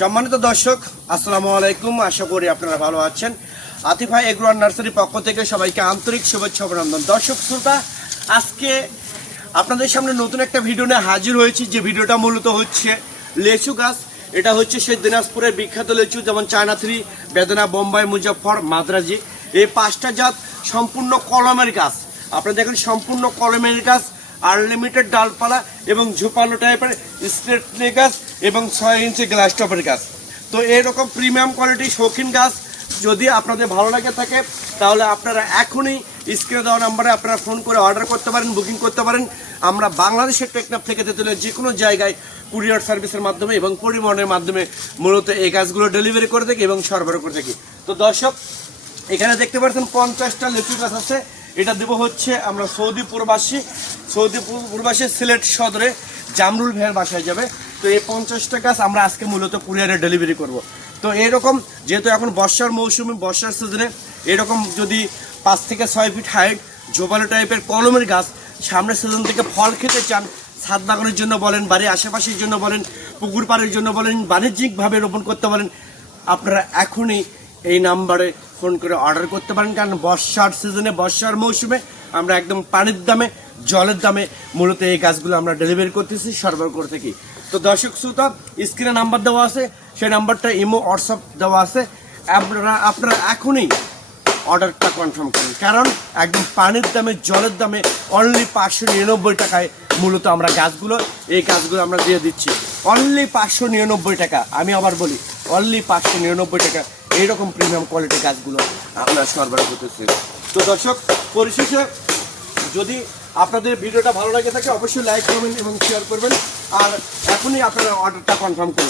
সম্মানিত দর্শক, আসসালামু আলাইকুম। আশা করি আপনারা ভালো আছেন। আতিফা এগ্রো অ্যান্ড নার্সারি পক্ষ থেকে সবাইকে আন্তরিক শুভেচ্ছা অভিনন্দন। দর্শক শ্রোতা, আজকে আপনাদের সামনে নতুন একটা ভিডিও নিয়ে হাজির হয়েছি। যে ভিডিওটা মূলত হচ্ছে লেচু গাছ। এটা হচ্ছে সেই দিনাজপুরের বিখ্যাত লেচু, যেমন চায়না থ্রি, বেদনা, বোম্বাই, মুজফ্ফর, মাদ্রাজি। এই পাঁচটা জাত সম্পূর্ণ কলমের গাছ। আপনারা দেখেন সম্পূর্ণ কলমের গাছ, আনলিমিটেড ডালপালা এবং ঝোপালো টাইপের স্ট্রেটলি গাছ এবং 6 ইঞ্চি গ্লাস টপের গাছ। তো এরকম প্রিমিয়াম কোয়ালিটির শৌখিন গাছ যদি আপনাদের ভালো লাগে থাকে, তাহলে আপনারা এখনই স্ক্রিনে দেওয়া নাম্বারে আপনারা ফোন করে অর্ডার করতে পারেন, বুকিং করতে পারেন। আমরা বাংলাদেশের টেকনাফ থেকে তেতুলিয়া যে কোনো জায়গায় কুরিয়ার সার্ভিসের মাধ্যমে এবং পরিবহনের মাধ্যমে মূলত এই গাছগুলো ডেলিভারি করে থাকি এবং সরবরাহ করে থাকি। তো দর্শক, এখানে দেখতে পাচ্ছেন 50টা লিচু গাছ আছে। এটা দেবো হচ্ছে আমরা সৌদি প্রবাসী সিলেট সদরে জামরুল ভাইয়ের বাসায় যাবে। তো এই 50টা গাছ আমরা আজকে মূলত কুরিয়ারে ডেলিভারি করব। তো এরকম যেহেতু এখন বর্ষার মৌসুমে, বর্ষার সিজনে এরকম যদি 5 থেকে 6 ফিট হাইট ঝোপালো টাইপের কলমের গাছ সামনের সিজন থেকে ফল খেতে চান, ছাদ বাগানের জন্য বলেন, বাড়ির আশেপাশের জন্য বলেন, পুকুর পাড়ের জন্য বলেন, বাণিজ্যিকভাবে রোপণ করতে বলেন, আপনারা এখনই এই নাম্বারে ফোন করে অর্ডার করতে পারেন। কারণ বর্ষার সিজনে, বর্ষার মৌসুমে আমরা একদম পানির দামে, জলের দামে মূলত এই গাছগুলো আমরা ডেলিভারি করতেছি, সরবরাহ করে থাকি। তো দর্শক শ্রোতা, স্ক্রিনে নাম্বার দেওয়া আছে, সেই নাম্বারটা ইমো, হোয়াটসঅ্যাপ দেওয়া আছে। আপনারা এখনই অর্ডারটা কনফার্ম করুন। কারণ একদম পানির দামে, জলের দামে অনলি 599 টাকায় মূলত আমরা এই গাছগুলো আমরা দিয়ে দিচ্ছি। অনলি 599 টাকা। আমি আবার বলি, অনলি 599 টাকা এইরকম প্রিমিয়াম কোয়ালিটির গাছগুলো আমরা সরবরাহ করতেছি। তো দর্শক, পরিশেষে যদি আপনাদের ভিডিওটা ভালো লাগে থাকে, অবশ্যই লাইক করবেন এবং শেয়ার করবেন। আর এখনই আপনারা অর্ডারটা কনফার্ম করুন।